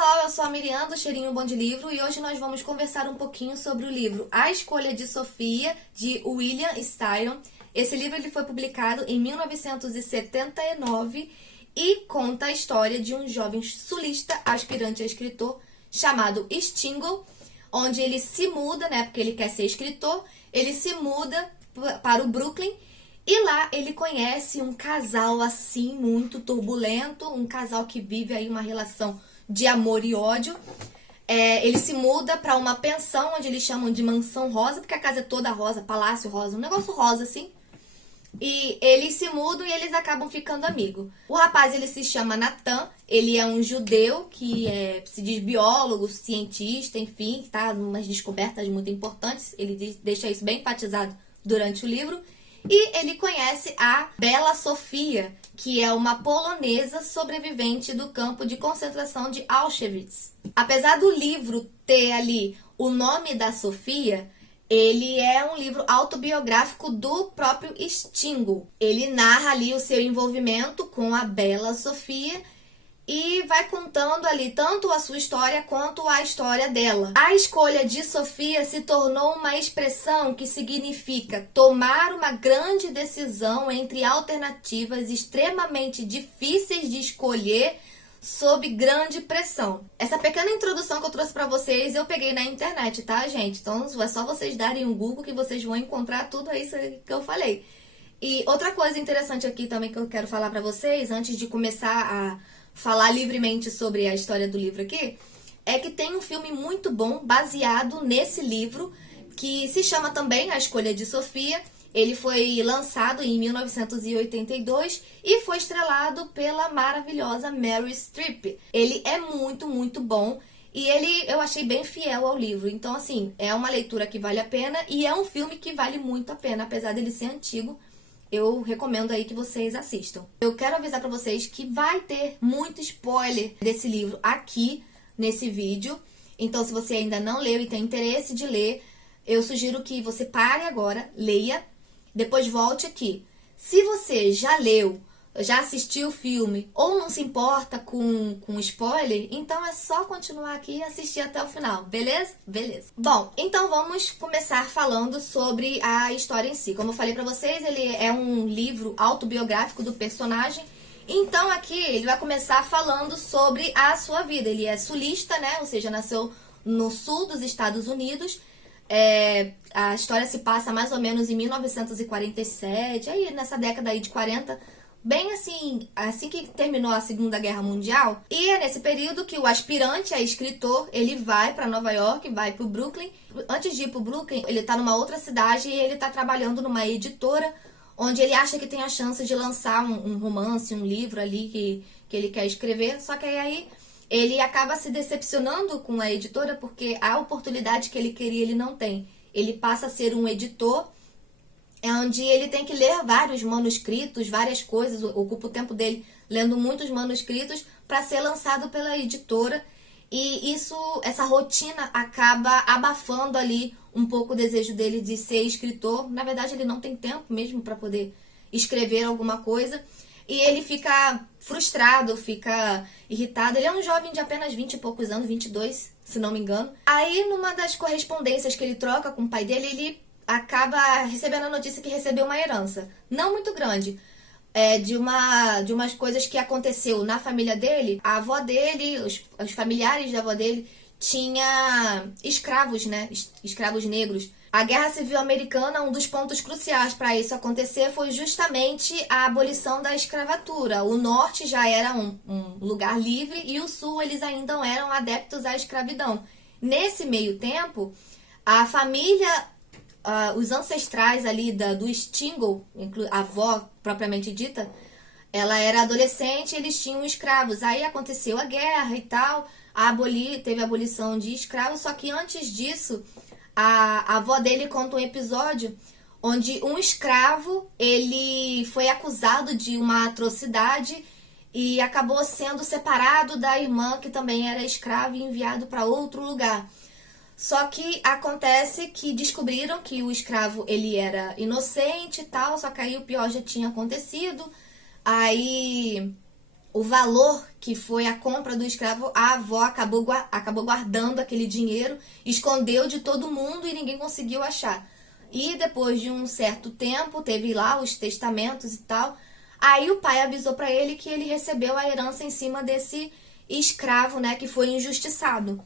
pessoal, eu sou a Miriam do Cheirinho Bom de Livro e hoje nós vamos conversar um pouquinho sobre o livro A Escolha de Sofia, de William Styron. Esse livro ele foi publicado em 1979 e conta a história de um jovem sulista, aspirante a escritor, chamado Stingle, onde ele se muda, porque ele quer ser escritor, ele se muda para o Brooklyn e lá ele conhece um casal assim muito turbulento, um casal que vive aí uma relação de amor e ódio. Ele se muda para uma pensão onde eles chamam de mansão rosa, porque a casa é toda rosa, palácio rosa, um negócio rosa assim. E eles se mudam e eles acabam ficando amigos. O rapaz ele se chama Nathan, ele é um judeu que se diz biólogo, cientista, enfim, tá umas descobertas muito importantes. Ele deixa isso bem enfatizado durante o livro. E ele conhece a Bela Sofia, que é uma polonesa sobrevivente do campo de concentração de Auschwitz. Apesar do livro ter ali o nome da Sofia, ele é um livro autobiográfico do próprio Stingle. Ele narra ali o seu envolvimento com a Bela Sofia e vai contando ali tanto a sua história quanto a história dela. A escolha de Sofia se tornou uma expressão que significa tomar uma grande decisão entre alternativas extremamente difíceis de escolher sob grande pressão. Essa pequena introdução que eu trouxe pra vocês, eu peguei na internet, tá, gente? Então é só vocês darem um Google que vocês vão encontrar tudo isso que eu falei. E outra coisa interessante aqui também que eu quero falar pra vocês, antes de começar a falar livremente sobre a história do livro aqui, é que tem um filme muito bom baseado nesse livro, que se chama também A Escolha de Sofia. Ele foi lançado em 1982 e foi estrelado pela maravilhosa Meryl Streep. Ele é muito, muito bom e eu achei bem fiel ao livro. Então, assim, é uma leitura que vale a pena e é um filme que vale muito a pena, apesar dele ser antigo. Eu recomendo aí que vocês assistam. Eu quero avisar pra vocês que vai ter muito spoiler desse livro aqui nesse vídeo. Então, se você ainda não leu e tem interesse de ler, eu sugiro que você pare agora, leia, depois volte aqui. Se você já leu, já assistiu o filme ou não se importa com spoiler, então é só continuar aqui e assistir até o final, beleza? Beleza. Bom, então vamos começar falando sobre a história em si. Como eu falei pra vocês, ele é um livro autobiográfico do personagem. Então aqui ele vai começar falando sobre a sua vida. Ele é sulista, ou seja, nasceu no sul dos Estados Unidos. A história se passa mais ou menos em 1947, aí nessa década aí de 40, bem assim que terminou a Segunda Guerra Mundial. E é nesse período que o aspirante a escritor, ele vai para Nova York, vai para o Brooklyn. Antes de ir para o Brooklyn, ele tá numa outra cidade e ele tá trabalhando numa editora, onde ele acha que tem a chance de lançar um romance, um livro ali que ele quer escrever. Só que aí ele acaba se decepcionando com a editora porque a oportunidade que ele queria ele não tem. Ele passa a ser um editor, onde ele tem que ler vários manuscritos, várias coisas, ocupa o tempo dele lendo muitos manuscritos para ser lançado pela editora. E essa rotina acaba abafando ali um pouco o desejo dele de ser escritor. Na verdade, ele não tem tempo mesmo para poder escrever alguma coisa. E ele fica frustrado, fica irritado. Ele é um jovem de apenas 20 e poucos anos, 22, se não me engano. Aí, numa das correspondências que ele troca com o pai dele, ele acaba recebendo a notícia que recebeu uma herança. Não muito grande, de umas coisas que aconteceu na família dele. A avó dele, os familiares da avó dele, tinha escravos, escravos negros. A Guerra Civil Americana, um dos pontos cruciais para isso acontecer foi justamente a abolição da escravatura. O norte já era um lugar livre e o sul eles ainda eram adeptos à escravidão. Nesse meio tempo, a família, os ancestrais ali do Stingle, a avó propriamente dita, ela era adolescente e eles tinham escravos. Aí aconteceu a guerra e tal, teve a abolição de escravos, só que antes disso a avó dele conta um episódio onde um escravo ele foi acusado de uma atrocidade e acabou sendo separado da irmã que também era escrava e enviado para outro lugar. Só que acontece que descobriram que o escravo ele era inocente e tal, só que aí o pior já tinha acontecido. Aí o valor que foi a compra do escravo, a avó acabou guardando aquele dinheiro, escondeu de todo mundo e ninguém conseguiu achar. E depois de um certo tempo, teve lá os testamentos e tal. Aí o pai avisou para ele que ele recebeu a herança em cima desse escravo, né, que foi injustiçado.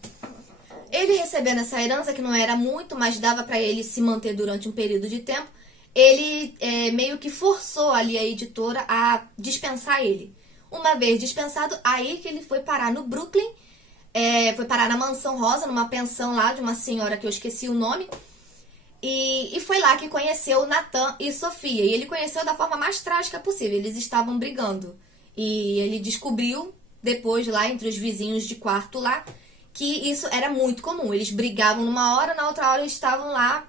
Ele recebendo essa herança, que não era muito, mas dava para ele se manter durante um período de tempo, ele meio que forçou ali a editora a dispensar ele. Uma vez dispensado, aí que ele foi parar no Brooklyn, foi parar na Mansão Rosa, numa pensão lá de uma senhora que eu esqueci o nome, e foi lá que conheceu Nathan e Sofia. E ele conheceu da forma mais trágica possível. Eles estavam brigando. E ele descobriu, depois lá, entre os vizinhos de quarto lá, que isso era muito comum. Eles brigavam numa hora, na outra hora eles estavam lá,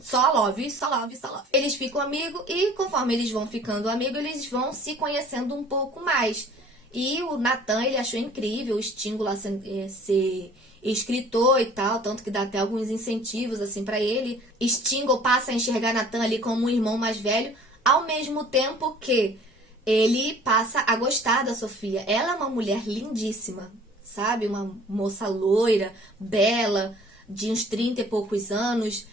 só love, só love, só love. Eles ficam amigos e conforme eles vão ficando amigos, eles vão se conhecendo um pouco mais. E o Nathan, ele achou incrível o Stingo lá ser escritor e tal, tanto que dá até alguns incentivos assim para ele. Stingo passa a enxergar Nathan ali como um irmão mais velho, ao mesmo tempo que ele passa a gostar da Sofia. Ela é uma mulher lindíssima, sabe? Uma moça loira, bela, de uns 30 e poucos anos.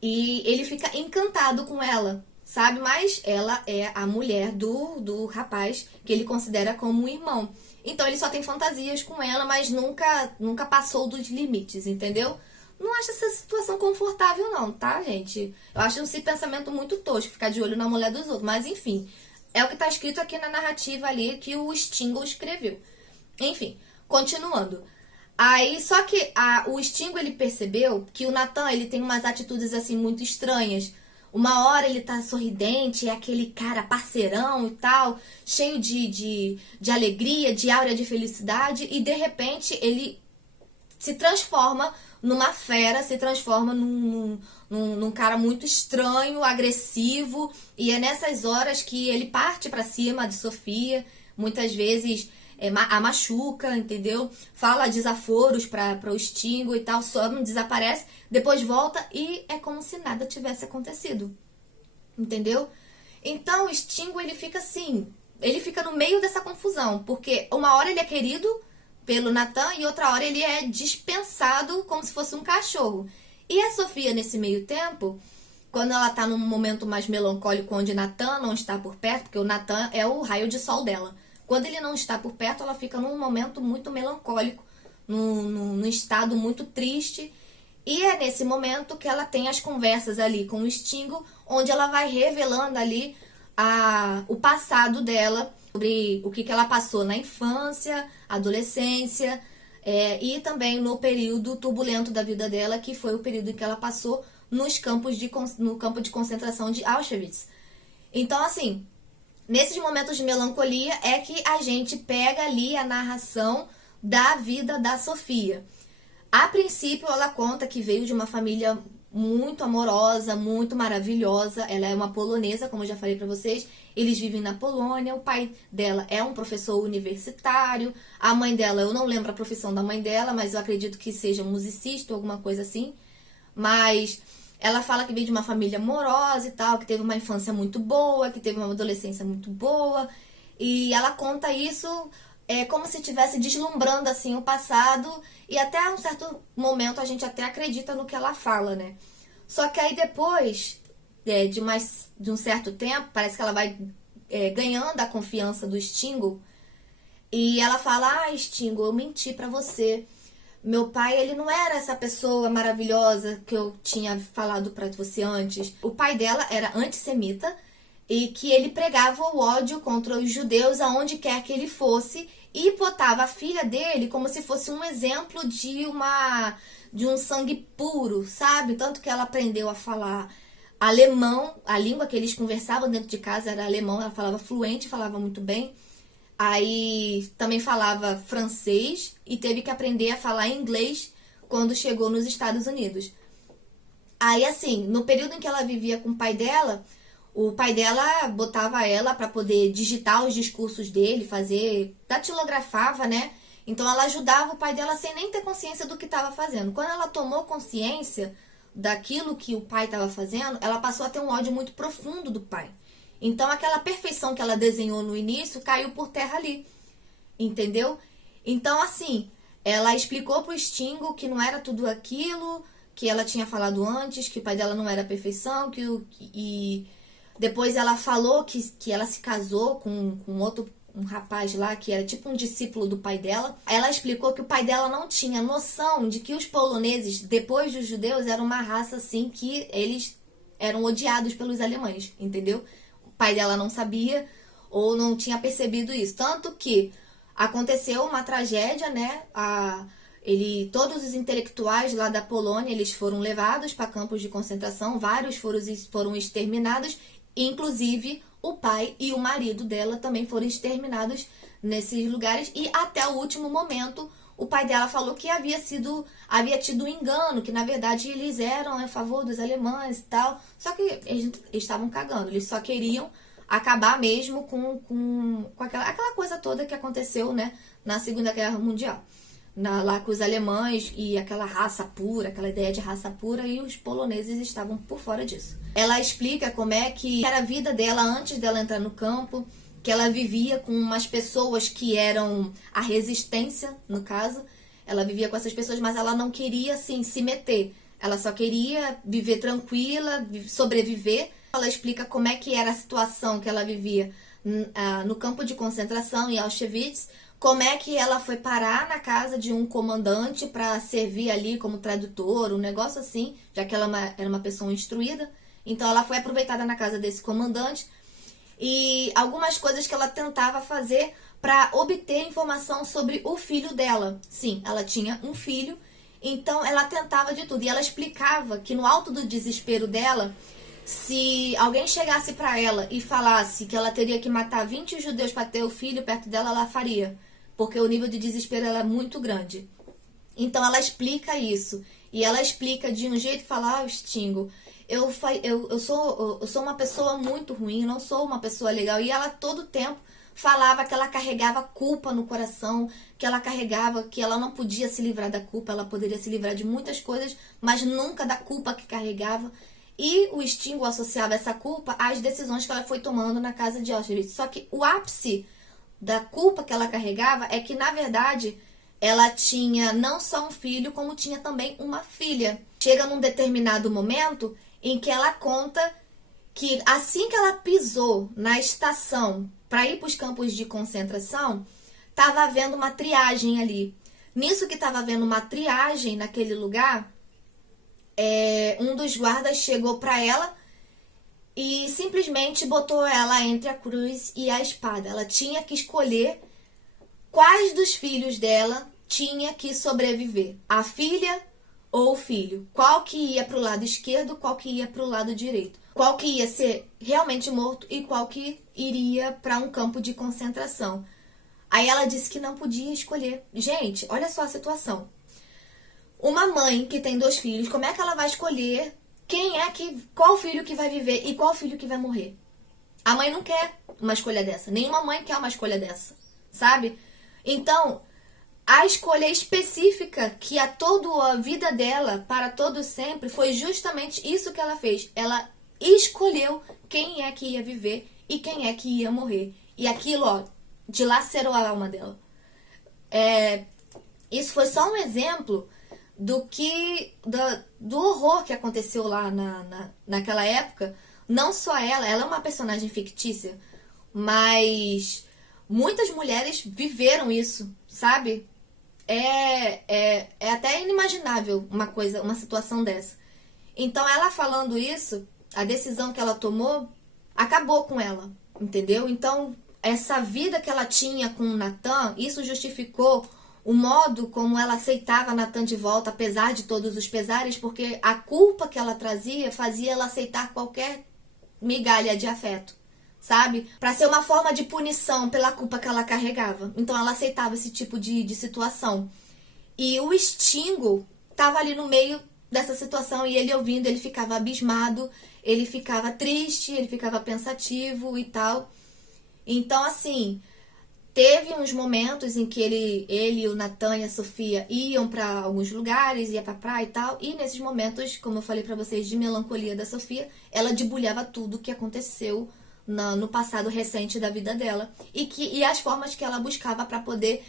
E ele fica encantado com ela, sabe? Mas ela é a mulher do rapaz que ele considera como um irmão. Então ele só tem fantasias com ela, mas nunca passou dos limites, entendeu? Não acho essa situação confortável não, tá, gente? Eu acho esse pensamento muito tosco, ficar de olho na mulher dos outros. Mas enfim, é o que tá escrito aqui na narrativa ali que o Stingo escreveu. Enfim, continuando. Aí, só que o Stingo, ele percebeu que o Nathan, ele tem umas atitudes, assim, muito estranhas. Uma hora ele tá sorridente, é aquele cara parceirão e tal, cheio de alegria, de áurea de felicidade, e de repente ele se transforma numa fera, se transforma num cara muito estranho, agressivo, e é nessas horas que ele parte pra cima de Sofia, muitas vezes a machuca, entendeu? Fala desaforos para o Stingo e tal, só não desaparece, depois volta e é como se nada tivesse acontecido, entendeu? Então o Stingo, ele fica assim, ele fica no meio dessa confusão, porque uma hora ele é querido pelo Nathan e outra hora ele é dispensado como se fosse um cachorro. E a Sofia, nesse meio tempo, quando ela tá num momento mais melancólico, onde Nathan não está por perto, porque o Nathan é o raio de sol dela. Quando ele não está por perto, ela fica num momento muito melancólico, num estado muito triste. E é nesse momento que ela tem as conversas ali com o Stingo, onde ela vai revelando ali o passado dela, sobre o que ela passou na infância, adolescência, e também no período turbulento da vida dela, que foi o período em que ela passou no campo de concentração de Auschwitz. Então, assim, nesses momentos de melancolia é que a gente pega ali a narração da vida da Sofia. A princípio, ela conta que veio de uma família muito amorosa, muito maravilhosa. Ela é uma polonesa, como eu já falei pra vocês. Eles vivem na Polônia. O pai dela é um professor universitário. A mãe dela, eu não lembro a profissão da mãe dela, mas eu acredito que seja musicista ou alguma coisa assim. Mas ela fala que veio de uma família amorosa e tal, que teve uma infância muito boa, que teve uma adolescência muito boa. E ela conta isso como se estivesse deslumbrando assim o passado, e até um certo momento a gente até acredita no que ela fala, né? Só que aí depois de um certo tempo, parece que ela vai ganhando a confiança do Stingo, e ela fala: ah, Stingo, eu menti pra você. Meu pai, ele não era essa pessoa maravilhosa que eu tinha falado pra você antes. O pai dela era antissemita e que ele pregava o ódio contra os judeus aonde quer que ele fosse e botava a filha dele como se fosse um exemplo de um sangue puro, sabe? Tanto que ela aprendeu a falar alemão, a língua que eles conversavam dentro de casa era alemão, ela falava fluente, falava muito bem. Aí também falava francês e teve que aprender a falar inglês quando chegou nos Estados Unidos. Aí assim, no período em que ela vivia com o pai dela botava ela para poder digitar os discursos dele, datilografava, né? Então ela ajudava o pai dela sem nem ter consciência do que estava fazendo. Quando ela tomou consciência daquilo que o pai estava fazendo, ela passou a ter um ódio muito profundo do pai. Então aquela perfeição que ela desenhou no início caiu por terra ali. entendeu? Então, assim, ela explicou pro Stingo que não era tudo aquilo que ela tinha falado antes, que o pai dela não era a perfeição, e depois ela falou que ela se casou com outro um rapaz lá que era tipo um discípulo do pai dela. Ela explicou que o pai dela não tinha noção de que os poloneses, depois dos judeus, eram uma raça assim que eles eram odiados pelos alemães, entendeu? O pai dela não sabia ou não tinha percebido isso. Tanto que aconteceu uma tragédia, né? Todos os intelectuais lá da Polônia, eles foram levados para campos de concentração, vários foram exterminados, inclusive o pai e o marido dela também foram exterminados nesses lugares, e até o último momento o pai dela falou que havia tido um engano, que na verdade eles eram a favor dos alemães e tal, só que eles estavam cagando, eles só queriam acabar mesmo com aquela coisa toda que aconteceu, né, na Segunda Guerra Mundial. Lá com os alemães e aquela raça pura, aquela ideia de raça pura, e os poloneses estavam por fora disso. Ela explica como é que era a vida dela antes dela entrar no campo, que ela vivia com umas pessoas que eram a resistência, no caso. Ela vivia com essas pessoas, mas ela não queria, assim, se meter. Ela só queria viver tranquila, sobreviver. Ela explica como é que era a situação que ela vivia no campo de concentração em Auschwitz, como é que ela foi parar na casa de um comandante para servir ali como tradutor, um negócio assim, já que ela era uma pessoa instruída. Então ela foi aproveitada na casa desse comandante, e algumas coisas que ela tentava fazer para obter informação sobre o filho dela. Sim, ela tinha um filho, então ela tentava de tudo. E ela explicava que no alto do desespero dela, se alguém chegasse para ela e falasse que ela teria que matar 20 judeus para ter o filho perto dela, ela faria, porque o nível de desespero era muito grande. Então ela explica isso, e ela explica de um jeito que fala: Stingo, eu sou uma pessoa muito ruim, não sou uma pessoa legal. E ela todo tempo falava que ela carregava culpa no coração, que ela carregava, que ela não podia se livrar da culpa, ela poderia se livrar de muitas coisas, mas nunca da culpa que carregava. E o Stingo associava essa culpa às decisões que ela foi tomando na casa de Auschwitz. Só que o ápice da culpa que ela carregava é que, na verdade, ela tinha não só um filho, como tinha também uma filha. Chega num determinado momento em que ela conta que assim que ela pisou na estação para ir para os campos de concentração, estava havendo uma triagem ali. Nisso que estava havendo uma triagem naquele lugar, um dos guardas chegou para ela e simplesmente botou ela entre a cruz e a espada. Ela tinha que escolher quais dos filhos dela tinha que sobreviver, a filha ou o filho. Qual que ia para o lado esquerdo, qual que ia para o lado direito. Qual que ia ser realmente morto e qual que iria para um campo de concentração. Aí ela disse que não podia escolher. Gente, olha só a situação. Uma mãe que tem 2 filhos, como é que ela vai escolher qual filho que vai viver e qual filho que vai morrer? A mãe não quer uma escolha dessa. Nenhuma mãe quer uma escolha dessa, sabe? Então, a escolha específica que a toda a vida dela, para todo sempre, foi justamente isso que ela fez. Ela escolheu quem é que ia viver e quem é que ia morrer. E aquilo, ó, dilacerou a alma dela. Isso foi só um exemplo do horror que aconteceu lá naquela época. Não só ela é uma personagem fictícia, mas muitas mulheres viveram isso, sabe? É até inimaginável uma situação dessa. Então ela falando isso, a decisão que ela tomou acabou com ela, entendeu? Então essa vida que ela tinha com o Natan, isso justificou o modo como ela aceitava Natan de volta, apesar de todos os pesares, porque a culpa que ela trazia fazia ela aceitar qualquer migalha de afeto, sabe? Pra ser uma forma de punição pela culpa que ela carregava. Então ela aceitava esse tipo de situação. E o Stingo tava ali no meio dessa situação, e ele ouvindo, ele ficava abismado, ele ficava triste, ele ficava pensativo e tal. Então, assim, teve uns momentos em que ele, o Natan e a Sofia iam para alguns lugares, ia pra praia e tal. E nesses momentos, como eu falei pra vocês, de melancolia da Sofia, ela debulhava tudo o que aconteceu no passado recente da vida dela e as formas que ela buscava para poder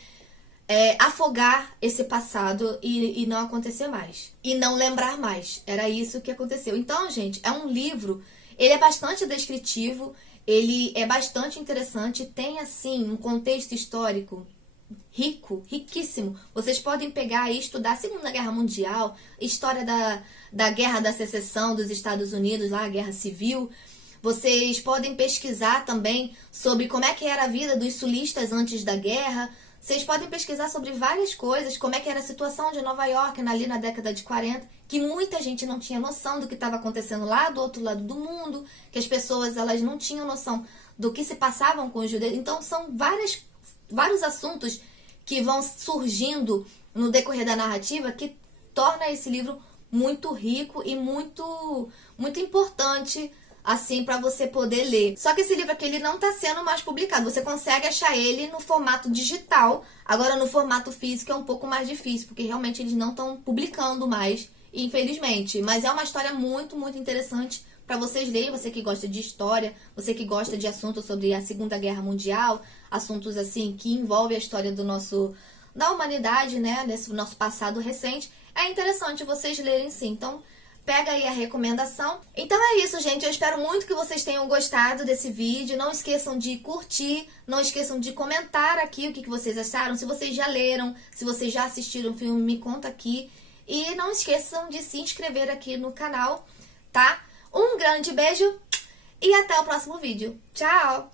afogar esse passado e não acontecer mais. E não lembrar mais. Era isso que aconteceu. Então, gente, é um livro, ele é bastante descritivo, ele é bastante interessante, tem, assim, um contexto histórico rico, riquíssimo. Vocês podem pegar e estudar a Segunda Guerra Mundial, história da Guerra da Secessão dos Estados Unidos, lá, a Guerra Civil. Vocês podem pesquisar também sobre como é que era a vida dos sulistas antes da guerra. Vocês podem pesquisar sobre várias coisas, como é que era a situação de Nova York ali na década de 40, que muita gente não tinha noção do que estava acontecendo lá do outro lado do mundo, que as pessoas elas não tinham noção do que se passavam com os judeus. Então são vários assuntos que vão surgindo no decorrer da narrativa que torna esse livro muito rico e muito importante assim para você poder ler. Só que esse livro aqui ele não está sendo mais publicado. Você consegue achar ele no formato digital. Agora no formato físico é um pouco mais difícil, porque realmente eles não estão publicando mais, infelizmente. Mas é uma história muito interessante para vocês lerem, você que gosta de história, você que gosta de assuntos sobre a Segunda Guerra Mundial, assuntos assim que envolvem a história da humanidade, né, desse nosso passado recente. É interessante vocês lerem sim. Então, pega aí a recomendação. Então é isso, gente. Eu espero muito que vocês tenham gostado desse vídeo. Não esqueçam de curtir, não esqueçam de comentar aqui o que vocês acharam. Se vocês já leram, se vocês já assistiram o filme, me conta aqui. E não esqueçam de se inscrever aqui no canal, tá? Um grande beijo e até o próximo vídeo. Tchau!